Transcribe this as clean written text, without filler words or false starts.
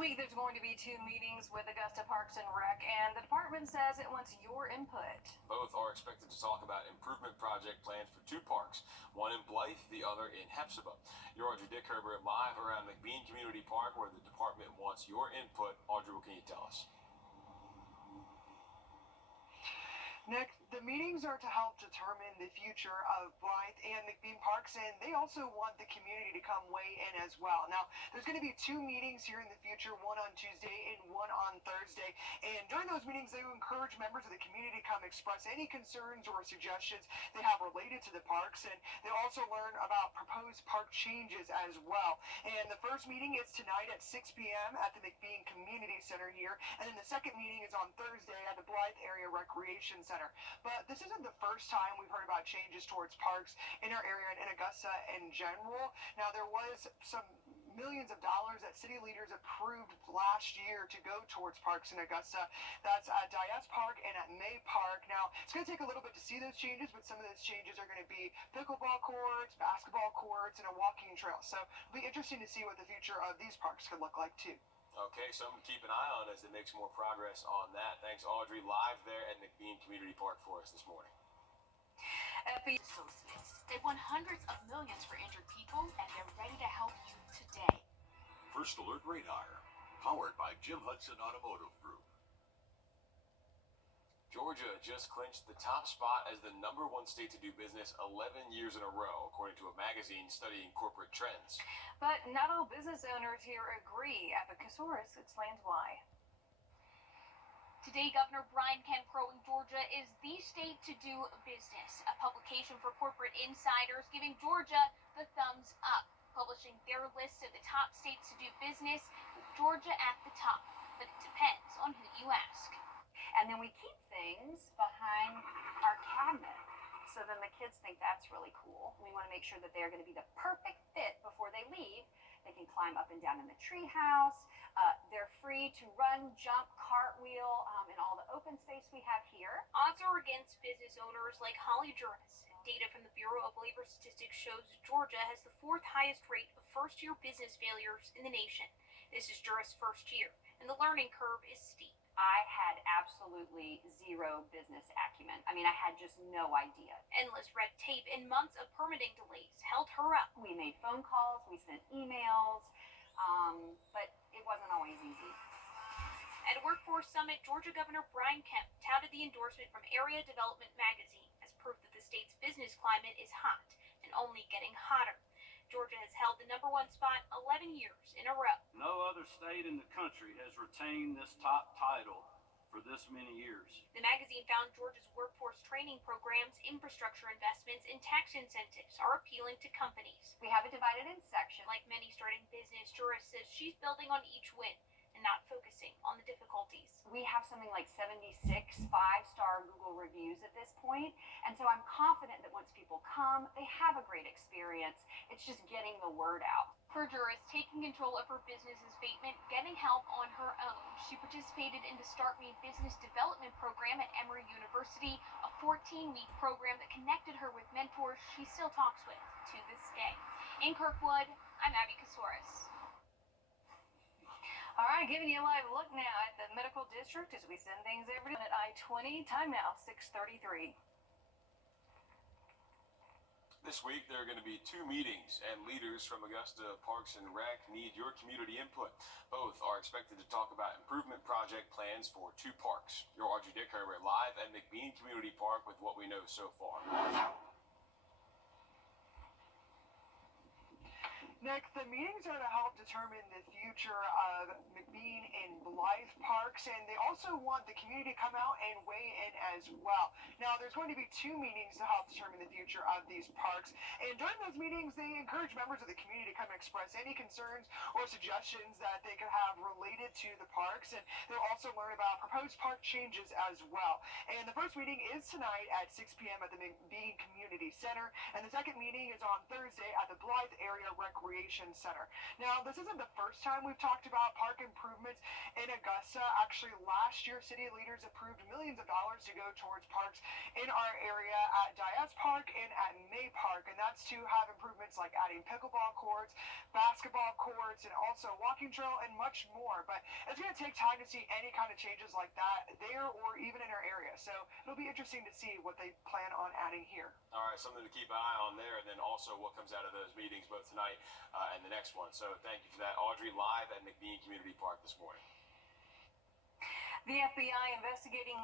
week, there's going to be 2 meetings with Augusta Parks and Rec, and the department says it wants your input. Both are expected to talk about improvement project plans for 2 parks, one in Blythe, the other in Hepzibah. You're Wrdw live around McBean Community Park, where the department wants your input. Audrey, what can you tell us? Nick, the meetings are to help determine the future of Blythe and McBean Parks, and they also want the community to come weigh in as well. Now, there's going to be 2 meetings here in the future, one on Tuesday and one on Thursday. And during those meetings, they will encourage members of the community to come express any concerns or suggestions they have related to the parks, and they'll also learn about proposed park changes as well. And the first meeting is tonight at 6 p.m. at the McBean Community Center here, and then the second meeting is on Thursday at the Blythe Area Recreation Center. But this isn't the first time we've heard about changes towards parks in our area and in Augusta in general. Now, there was some millions of dollars that city leaders approved last year to go towards parks in Augusta. That's at Diaz Park and at May Park. Now, it's going to take a little bit to see those changes, but some of those changes are going to be pickleball courts, basketball courts, and a walking trail. So it'll be interesting to see what the future of these parks could look like, too. Okay, something to keep an eye on as it makes more progress on that. Thanks, Audrey, live there at McBean Community Park for us this morning. Associates. They won hundreds of millions for injured people, and they're ready to help you today. First Alert Radar, powered by Jim Hudson Automotive Group. Georgia just clinched the top spot as the #1 state to do business 11 years in a row, according to a magazine studying corporate trends. But not all business owners here agree. Epicosauris explains why. Today, Governor Brian Kemp growing Georgia is the state to do business, a publication for corporate insiders giving Georgia the thumbs up, publishing their list of the top states to do business, with Georgia at the top. But it depends on who you ask. And then we keep things behind our cabinet. So then the kids think that's really cool. We want to make sure that they're going to be the perfect fit before they leave. They can climb up and down in the tree house. They're free to run, jump, cartwheel in all the open space we have here. Odds are against business owners like Holly Juris. Data from the Bureau of Labor Statistics shows Georgia has the 4th highest rate of first-year business failures in the nation. This is Juris' first year, and the learning curve is steep. I had absolutely zero business acumen. I mean, I had just no idea. Endless red tape and months of permitting delays held her up. We made phone calls, we sent emails, but it wasn't always easy. At a workforce summit, Georgia Governor Brian Kemp touted the endorsement from Area Development Magazine as proof that the state's business climate is hot and only getting hotter. Georgia has held the #1 spot 11 years in a row. No other state in the country has retained this top title for this many years. The magazine found Georgia's workforce training programs, infrastructure investments, and tax incentives are appealing to companies. We have it divided in sections. Like many starting business, Juris says she's building on each win and not focusing on the difficulties. We have something like 76 5-star Google reviews at this point, and so I'm confident that once people come, they have a great experience. It's just getting the word out. For Juris, taking control of her business's fate meant getting help on her own. She participated in the Start Me Business Development Program at Emory University, a 14-week program that connected her with mentors she still talks with to this day. In Kirkwood, I'm Abby Kasouris. All right, giving you a live look now at the medical district as we send things over at I-20. Time now, 6:33. This week, there are going to be 2 meetings, and leaders from Augusta Parks and Rec need your community input. Both are expected to talk about improvement project plans for 2 parks. You're Wrdw live at McBean Community Park with what we know so far. Nick, the meetings are to help determine the future of McBean and Blythe Parks, and they also want the community to come out and weigh in as well. Now, there's going to be 2 meetings to help determine the future of these parks, and during those meetings, they encourage members of the community to come and express any concerns or suggestions that they could have related to the parks, and they'll also learn about proposed park changes as well. And the first meeting is tonight at 6 p.m. at the McBean Community Center, and the second meeting is on Thursday at the Blythe Area Recreation Recreation Center. Now, this isn't the first time we've talked about park improvements in Augusta. Actually, last year, city leaders approved millions of dollars to go towards parks in our area at Diaz Park and at May Park, and that's to have improvements like adding pickleball courts, basketball courts, and also walking trail and much more. But it's going to take time to see any kind of changes like that there or even in our area. So it'll be interesting to see what they plan on adding here. All right, something to keep an eye on there, and then also what comes out of those meetings both tonight and the next one. So thank you for that, Audrey, live at McBean Community Park this morning. The FBI investigating